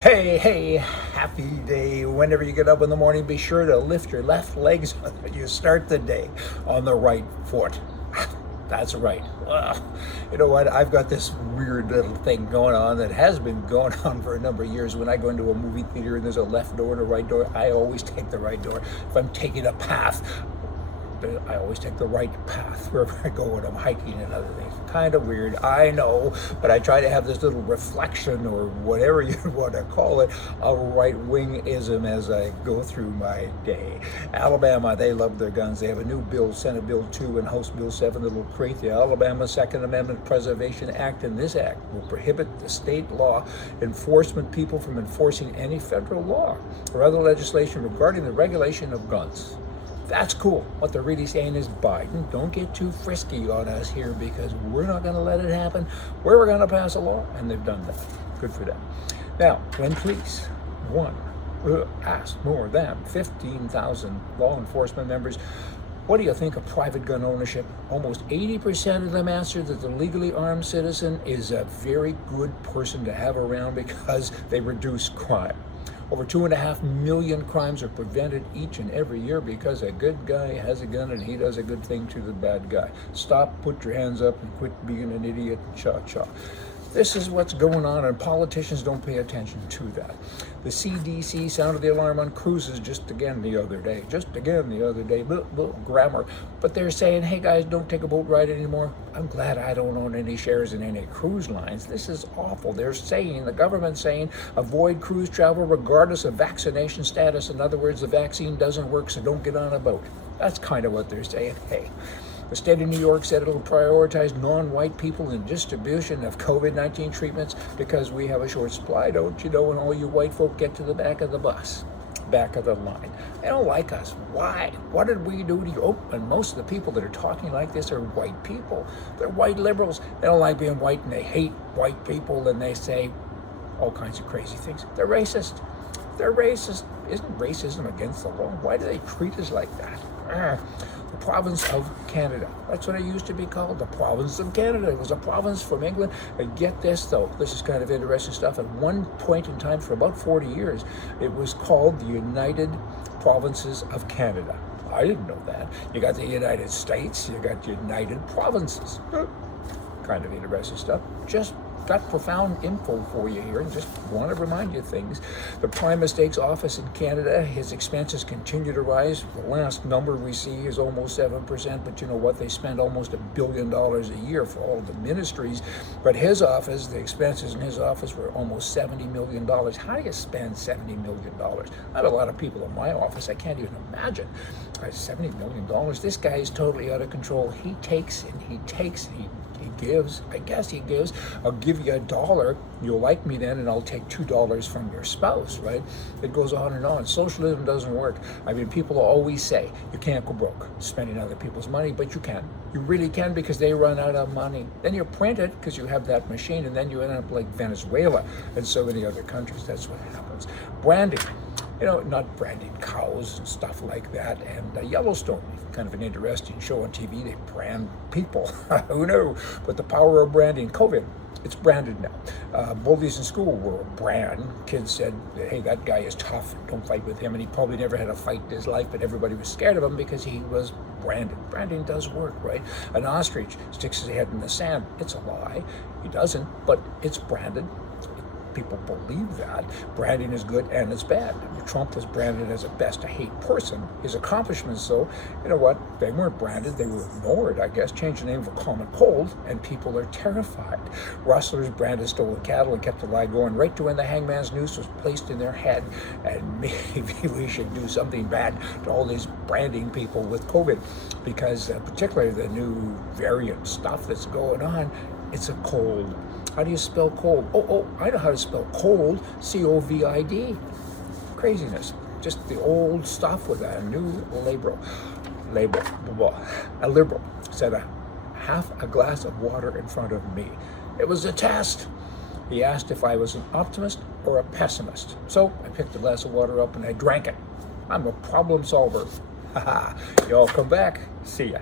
Hey, happy day. Whenever you get up in the morning, be sure to lift your left legs so that you start the day on the right foot. That's right. You know what? I've got this weird little thing going on that has been going on for a number of years. When I go into a movie theater and there's a left door and a right door, I always take the right door. If I'm taking a path, I always take the right path wherever I go when I'm hiking and other things. Kind of weird, I know, but I try to have this little reflection or whatever you want to call it, a right-wing-ism as I go through my day. Alabama, they love their guns. They have a new bill, Senate Bill 2 and House Bill 7, that will create the Alabama Second Amendment Preservation Act, and this act will prohibit the state law enforcement people from enforcing any federal law or other legislation regarding the regulation of guns. That's cool. What they're really saying is, Biden, don't get too frisky on us here because we're not going to let it happen. We're going to pass a law, and they've done that. Good for them. Now, when police, asked more than 15,000 law enforcement members, what do you think of private gun ownership? Almost 80% of them answered that the legally armed citizen is a very good person to have around because they reduce crime. Over 2.5 million crimes are prevented each and every year because a good guy has a gun and he does a good thing to the bad guy. Stop, put your hands up, and quit being an idiot, cha-cha. This is what's going on, and politicians don't pay attention to that. The CDC sounded the alarm on cruises just again the other day. Grammar. But they're saying, hey guys, don't take a boat ride anymore. I'm glad I don't own any shares in any cruise lines. This is awful. They're saying, the government's saying, avoid cruise travel regardless of vaccination status. In other words, the vaccine doesn't work, so don't get on a boat. That's kind of what they're saying. Hey. The state of New York said it'll prioritize non-white people in distribution of COVID-19 treatments because we have a short supply, don't you know, and all you white folk get to the back of the bus, back of the line. They don't like us. Why? What did we do to you? Oh, and most of the people that are talking like this are white people. They're white liberals. They don't like being white, and they hate white people, and they say all kinds of crazy things. They're racist. They're racist. Isn't racism against the law? Why do they treat us like that? The province of Canada. That's what it used to be called, the province of Canada. It was a province from England. And get this, though, this is kind of interesting stuff. At one point in time, for about 40 years, it was called the United Provinces of Canada. I didn't know that. You got the United States, you got United Provinces. Kind of interesting stuff. Just got profound info for you here and just want to remind you things. The Prime Minister's office in Canada, his expenses continue to rise. The last number we see is almost 7%, but you know what? They spend almost $1 billion a year for all the ministries. But his office, the expenses in his office were almost $70 million. How do you spend $70 million? I have a lot of people in my office. I can't even imagine. $70 million. This guy is totally out of control. He takes and he takes and he gives. I guess he gives. I'll give you $1. You'll like me then, and I'll take $2 from your spouse, right? It goes on and on. Socialism doesn't work. I mean, people always say you can't go broke spending other people's money, but you can. You really can, because they run out of money. Then you print it because you have that machine, and then you end up like Venezuela and so many other countries. That's what happens. Branding. You know, not branding cows and stuff like that. And Yellowstone, kind of an interesting show on TV. They brand people. Who knew? But the power of branding. COVID, it's branded now. Bullies in school were a brand. Kids said, hey, that guy is tough. Don't fight with him. And he probably never had a fight in his life, but everybody was scared of him because he was branded. Branding does work, right? An ostrich sticks his head in the sand. It's a lie. He doesn't, but it's branded. People believe that. Branding is good and it's bad. Trump was branded as a best-to-hate person. His accomplishments, though, you know what? They weren't branded. They were ignored, I guess. Changed the name for common cold, and people are terrified. Rustlers branded stolen cattle and kept the lie going right to when the hangman's noose was placed in their head. And maybe we should do something bad to all these branding people with COVID, because particularly the new variant stuff that's going on, it's a cold. How do you spell cold? Oh, I know how to spell cold, COVID. Craziness. Just the old stuff with a new label. A liberal said half a glass of water in front of me. It was a test. He asked if I was an optimist or a pessimist. So I picked a glass of water up and I drank it. I'm a problem solver. Y'all come back. See ya.